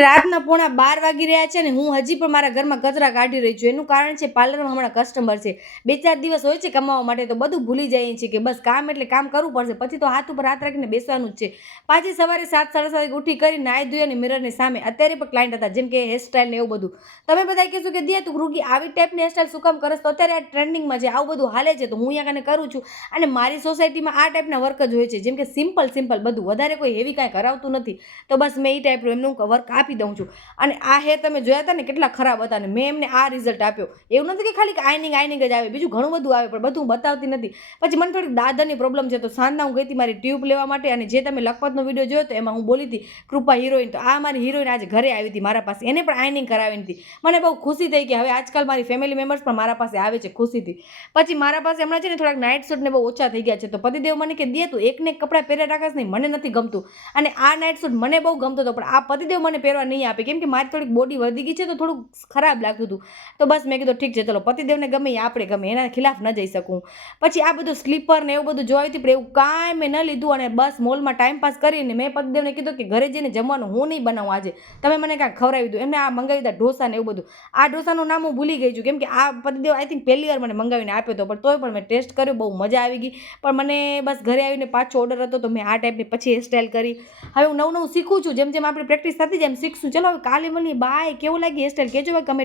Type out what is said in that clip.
રાતના 11:15 વાગી રહ્યા છે ને હું હજી પણ મારા ઘરમાં કચરા કાઢી રહી છું. એનું કારણ છે પાર્લરમાં હમણાં કસ્ટમર છે. 2-4 દિવસ હોય છે કમાવા માટે તો બધું ભૂલી જાય છે કે બસ કામ એટલે કામ કરવું પડશે, પછી તો હાથ ઉપર હાથ રાખીને બેસવાનું જ છે. પાછી સવારે 7-7:30 વાગે ઉઠી કરી નાહી ધોઈ અને મિરરની સામે અત્યારે પણ ક્લાયન્ટ હતા, જેમ કે હેરસ્ટાઈલ ને એવું બધું. તમે બધા કહેશો કે દિયા તું રૂગી આવી ટાઈપની હેરસ્ટાઈલ શું કામ કરસ, તો અત્યારે આ ટ્રેન્ડિંગમાં છે, આવું બધું હાલે છે તો હું અહીંયા કને કરું છું. અને મારી સોસાયટીમાં આ ટાઈપના વર્ક જ હોય છે, જેમ કે સિમ્પલ બધું, વધારે કોઈ હેવી કાંઈ કરાવતું નથી. તો બસ મેં એ ટાઈપનું એમનું વર્ક આપી દઉં છું. અને આ હેર તમે જોયા હતા ને કેટલા ખરાબ હતા, ને મેં એમને આ રિઝલ્ટ આપ્યો. એવું નથી કે ખાલી આઈનિંગ જ આવે, બીજું ઘણું બધું આવે, પણ બધું હું બતાવતી નથી. પછી મને થોડીક દાદરની પ્રોબ્લેમ છે, તો સાંજના હું ગઈ હતી મારી ટ્યુબ લેવા માટે. અને જે તમે લખપતનો વિડીયો જોયો તો એમાં હું બોલી હતી કૃપા હિરોઈન, તો આ મારી હિરોઈન આજે ઘરે આવી હતી મારા પાસે, એને પણ આઈનિંગ કરાવી હતી. મને બહુ ખુશી થઈ કે હવે આજકાલ મારી ફેમિલી મેમ્બર્સ પણ મારા પાસે આવે છે ખુશીથી. પછી મારા પાસે હમણાં છે ને થોડાક નાઇટ સૂટ ને બહુ ઓછા થઈ ગયા છે, તો પતિદેવ મને કે દે તું એકને એક કપડાં પહેર્યા રાખસ નહીં, મને નથી ગમતું. અને આ નાઇટ સૂટ મને બહુ ગમતો હતો, પણ આ પતિદેવ મને પહેરવા નહીં આપે, કેમ કે મારી થોડીક બોડી વધી ગઈ છે તો થોડુંક ખરાબ લાગતું હતું. તો બસ મેં કીધું ઠીક છે, ચલો પતિદેવને ગમે આપણે ગમે, એના ખિલાફ ન જઈ શકું. પછી આ બધું સ્લીપર ને એવું બધું જોઈ હતી, પણ એવું કાંઈ મેં ન લીધું. અને બસ મોલમાં ટાઈમ પાસ કરીને મેં પતિદેવને કીધું કે ઘરે જઈને જમવાનું હું નહીં બનાવું આજે, તમે મને કાંઈક ખવડાવી દો. એમને આ મંગાવી દીધા ઢોસા ને એવું બધું. આ ઢોસાનું નામ હું ભૂલી ગઈ છું, કેમ કે આ પતિદેવ આઈ થિંક પહેલી વાર મને મંગાવીને આપ્યો હતો, પણ તોય પણ મેં ટેસ્ટ કર્યો, બહુ મજા આવી ગઈ. પણ મને બસ ઘરે આવીને પાછો ઓર્ડર હતો, તો મેં આ ટાઈપની પછી હેરસ્ટાઈલ કરી. હવે હું નવું શીખું છું, જેમ જેમ આપણે પ્રેક્ટિસ થતી જાય એમ શીખશું. ચલો હવે કાલે મળીએ, બાય. કેવું લાગી હેરસ્ટાઈલ કહેજો ભાઈ કમેન્ટ.